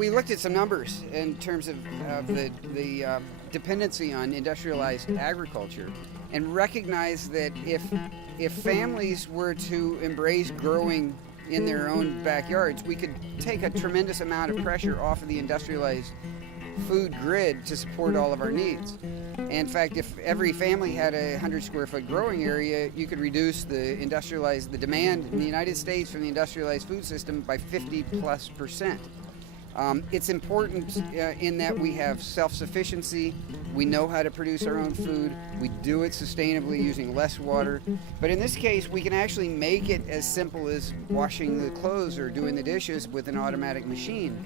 we looked at some numbers in terms of the dependency on industrialized agriculture, and recognized that if families were to embrace growing in their own backyards, we could take a tremendous amount of pressure off of the industrialized food grid to support all of our needs. In fact, if every family had a 100 square foot growing area, you could reduce the demand in the United States from the industrialized food system by 50+%. It's important in that we have self-sufficiency. We know how to produce our own food. We do it sustainably using less water. But in this case, we can actually make it as simple as washing the clothes or doing the dishes with an automatic machine.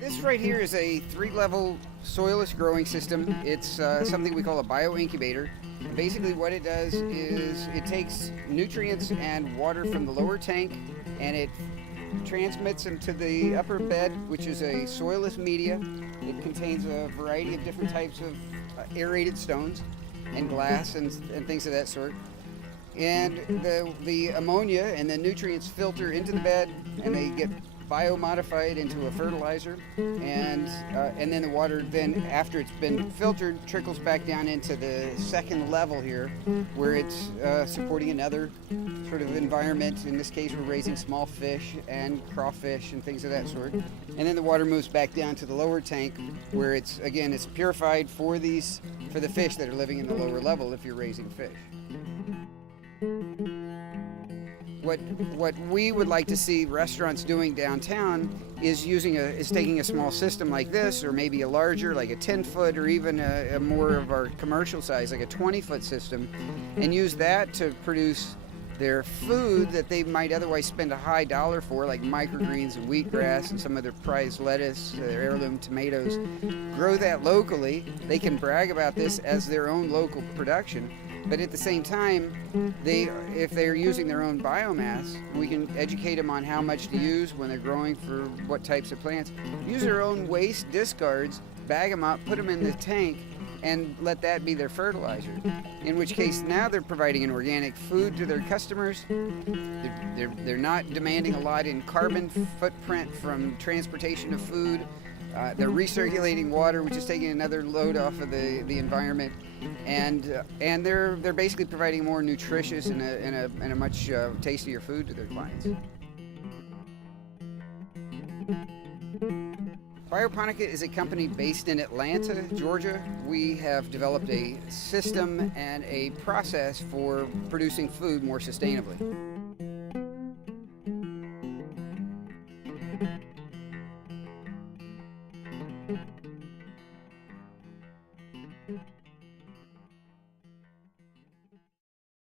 This right here is a 3-level soilless growing system. It's something we call a bioincubator. Basically what it does is it takes nutrients and water from the lower tank and it transmits them to the upper bed, which is a soilless media. It contains a variety of different types of aerated stones and glass and things of that sort. And the ammonia and the nutrients filter into the bed and they get biomodified into a fertilizer, and then the water, then after it's been filtered, trickles back down into the second level here, where it's supporting another sort of environment. In this case, we're raising small fish and crawfish and things of that sort. And then the water moves back down to the lower tank, where it's purified for the fish that are living in the lower level if you're raising fish. What we would like to see restaurants doing downtown is taking a small system like this, or maybe a larger, like a 10-foot, or even a more of our commercial size, like a 20-foot system, and use that to produce their food that they might otherwise spend a high dollar for, like microgreens and wheatgrass and some of their prized lettuce, their heirloom tomatoes. Grow that locally. They can brag about this as their own local production. But at the same time, if they're using their own biomass, we can educate them on how much to use when they're growing for what types of plants. Use their own waste discards, bag them up, put them in the tank, and let that be their fertilizer. In which case, now they're providing an organic food to their customers. They're not demanding a lot in carbon footprint from transportation of food. They're recirculating water, which is taking another load off of the environment, and they're basically providing more nutritious and a much tastier food to their clients. Bioponica is a company based in Atlanta, Georgia. We have developed a system and a process for producing food more sustainably.